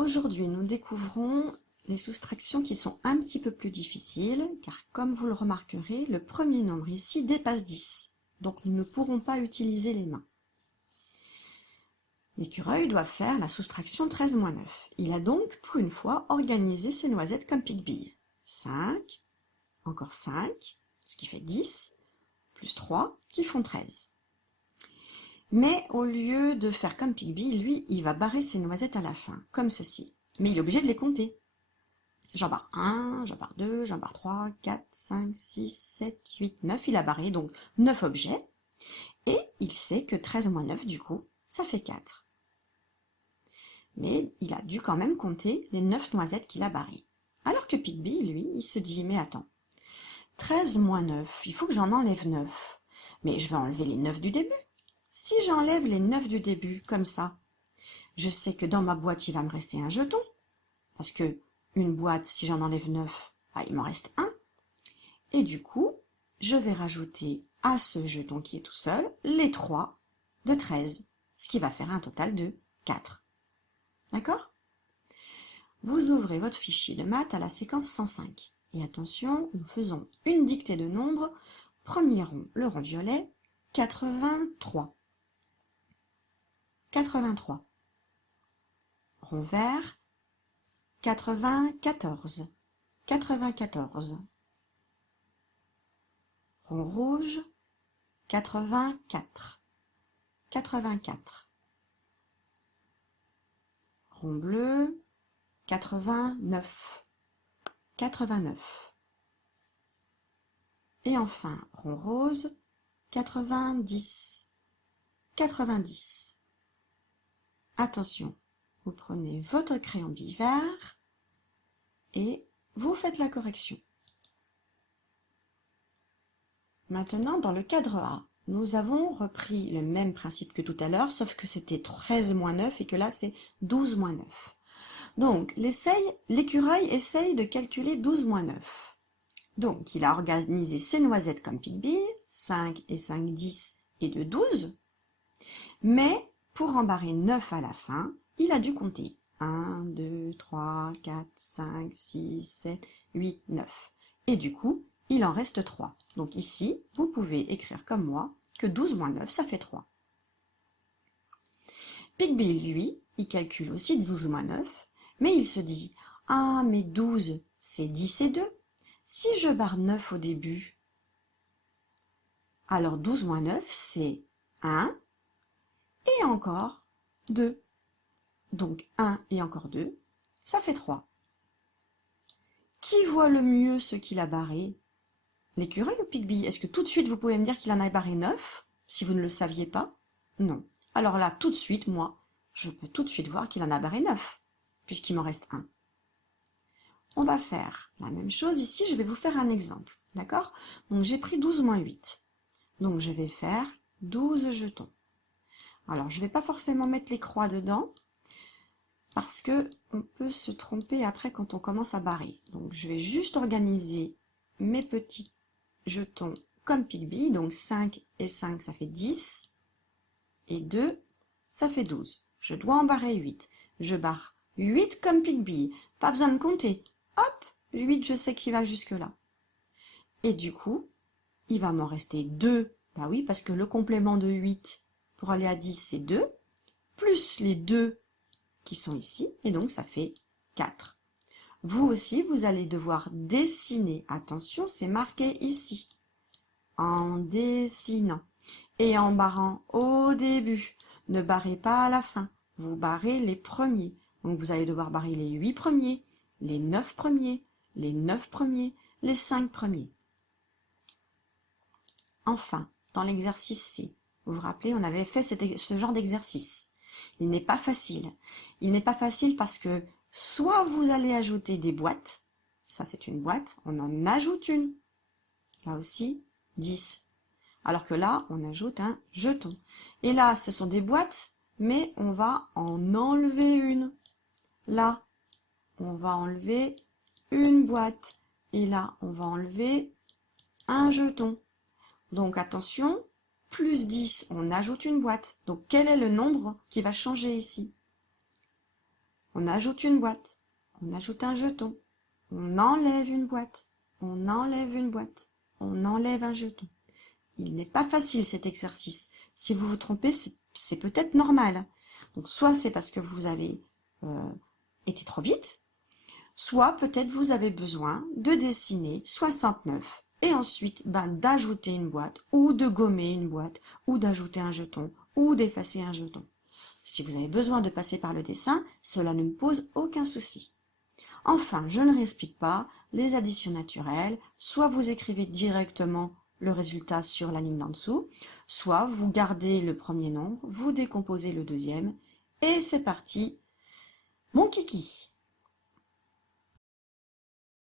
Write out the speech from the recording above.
Aujourd'hui, nous découvrons les soustractions qui sont un petit peu plus difficiles, car comme vous le remarquerez, le premier nombre ici dépasse 10, donc nous ne pourrons pas utiliser les mains. L'écureuil doit faire la soustraction 13 moins 9. Il a donc, pour une fois, organisé ses noisettes comme pique-bille. 5, encore 5, ce qui fait 10, plus 3, qui font 13. Mais au lieu de faire comme pique-bille, lui, il va barrer ses noisettes à la fin, comme ceci. Mais il est obligé de les compter. J'en barre 1, j'en barre 2, j'en barre 3, 4, 5, 6, 7, 8, 9. Il a barré donc 9 objets. Et il sait que 13 moins 9, du coup, ça fait 4. Mais il a dû quand même compter les 9 noisettes qu'il a barrées. Alors que pique-bille, lui, il se dit, mais attends, 13 moins 9, il faut que j'en enlève 9. Mais je vais enlever les 9 du début. Si j'enlève les 9 du début, comme ça, je sais que dans ma boîte, il va me rester un jeton. Parce que une boîte, si j'en enlève 9, bah, il m'en reste un. Et du coup, je vais rajouter à ce jeton qui est tout seul, les 3 de 13, ce qui va faire un total de 4. D'accord? Vous ouvrez votre fichier de maths à la séquence 105. Et attention, nous faisons une dictée de nombres. Premier rond, le rond violet, 83. 83. Rond vert, 94. 94. Rond rouge, 84. 84. Rond bleu, 89. 89. Et enfin, rond rose, 90. 90. Attention, vous prenez votre crayon bivert et vous faites la correction. Maintenant, dans le cadre A, nous avons repris le même principe que tout à l'heure, sauf que c'était 13 moins 9 et que là, c'est 12 moins 9. Donc, l'écureuil essaye de calculer 12 moins 9. Donc, il a organisé ses noisettes comme pique-bille, 5 et 5, 10 et de 12. Mais, pour en barrer 9 à la fin, il a dû compter 1, 2, 3, 4, 5, 6, 7, 8, 9. Et du coup, il en reste 3. Donc ici, vous pouvez écrire comme moi que 12 moins 9, ça fait 3. Pique-bille, lui, il calcule aussi 12 moins 9, mais il se dit « Ah, mais 12, c'est 10 et 2. Si je barre 9 au début, alors 12 moins 9, c'est 1 et encore 2. Donc 1 et encore 2, ça fait 3. Qui voit le mieux ce qu'il a barré? L'écureuil ou pique-bille? Est-ce que tout de suite vous pouvez me dire qu'il en a barré 9, si vous ne le saviez pas? Non. Alors là, tout de suite, moi, je peux tout de suite voir qu'il en a barré 9, puisqu'il m'en reste 1. On va faire la même chose ici, je vais vous faire un exemple, d'accord? Donc j'ai pris 12 moins 8. Donc je vais faire 12 jetons. Alors je ne vais pas forcément mettre les croix dedans, parce que on peut se tromper après quand on commence à barrer. Donc je vais juste organiser mes petits jetons comme pique-bille, donc 5 et 5 ça fait 10, et 2 ça fait 12. Je dois en barrer 8. Je barre 8 comme pique-bille, pas besoin de compter. Hop, 8 je sais qu'il va jusque là. Et du coup, il va m'en rester 2, bah oui, parce que le complément de 8 pour aller à 10 c'est 2, plus les 2 qui sont ici, et donc ça fait 4. Vous aussi, vous allez devoir dessiner. Attention, c'est marqué ici. En dessinant et en barrant au début. Ne barrez pas à la fin. Vous barrez les premiers. Donc vous allez devoir barrer les 8 premiers, les 9 premiers, les 9 premiers, les 5 premiers. Enfin, dans l'exercice C, vous vous rappelez, on avait fait ce genre d'exercice. Il n'est pas facile. Il n'est pas facile parce que soit vous allez ajouter des boîtes, ça c'est une boîte, on en ajoute une, là aussi 10. Alors que là, on ajoute un jeton. Et là, ce sont des boîtes, mais on va en enlever une. Là, on va enlever une boîte. Et là, on va enlever un jeton. Donc attention, plus 10, on ajoute une boîte. Donc quel est le nombre qui va changer ici? On ajoute une boîte, on ajoute un jeton, on enlève une boîte, on enlève une boîte, on enlève un jeton. Il n'est pas facile cet exercice. Si vous vous trompez, c'est peut-être normal. Donc soit c'est parce que vous avez été trop vite, soit peut-être vous avez besoin de dessiner 69 et ensuite d'ajouter une boîte ou de gommer une boîte ou d'ajouter un jeton ou d'effacer un jeton. Si vous avez besoin de passer par le dessin, cela ne me pose aucun souci. Enfin, je ne réexplique pas les additions naturelles, soit vous écrivez directement le résultat sur la ligne d'en dessous, soit vous gardez le premier nombre, vous décomposez le deuxième, et c'est parti, mon kiki!